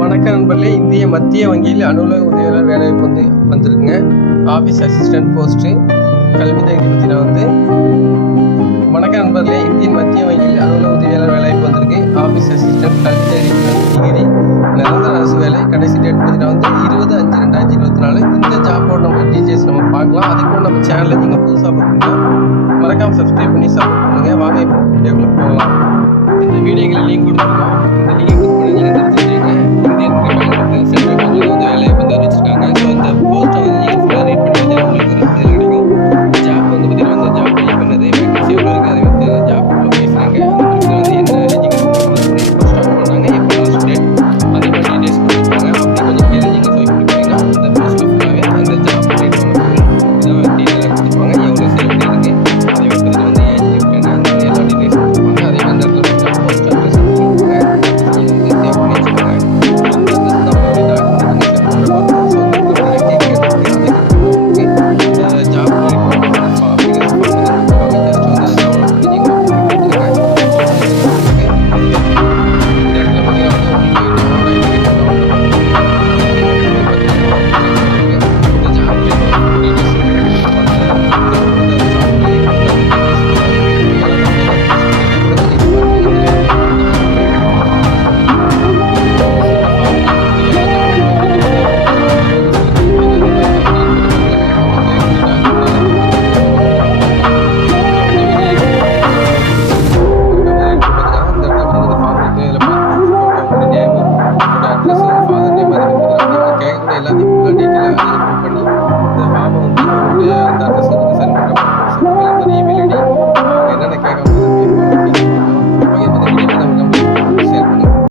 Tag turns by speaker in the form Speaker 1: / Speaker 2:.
Speaker 1: வணக்க நண்பர்களே இந்திய மத்திய வங்கியில் அலுவலக உதவியாளர் வேலைவாய்ப்பு வந்து வந்திருக்குங்க. ஆஃபீஸ் அசிஸ்டன்ட் போஸ்ட்டு கல்வி தகுதி பற்றின வந்து வணக்க நண்பர்களே இந்தியன் மத்திய வங்கியில் அலுவலக உதவியாளர் வேலைவாய்ப்பு வந்திருக்கு. ஆஃபீஸ் அசிஸ்டன்ட் கல்வி தகுதி டிகிரி நிரந்தர அரசு வேலை கடைசி டேட் பார்த்தீங்கன்னா வந்து இருபது அஞ்சு ரெண்டாயிரத்தி இருபத்தி நாலு. இந்த ஜாப்போட நம்ம டீச்சர்ஸ் நம்ம பார்க்கலாம். அதுக்கும் நம்ம சேனலில் நீங்கள் புதுசாக பார்க்குறீங்க மறக்காமல் சப்ஸ்கிரைப் பண்ணி சப்போர்ட் பண்ணுங்கள் வாங்க இப்போ வீடியோக்குள்ளே போகலாம். இந்த வீடியோக்களை லிங்க் கொடுத்துருக்கோம்.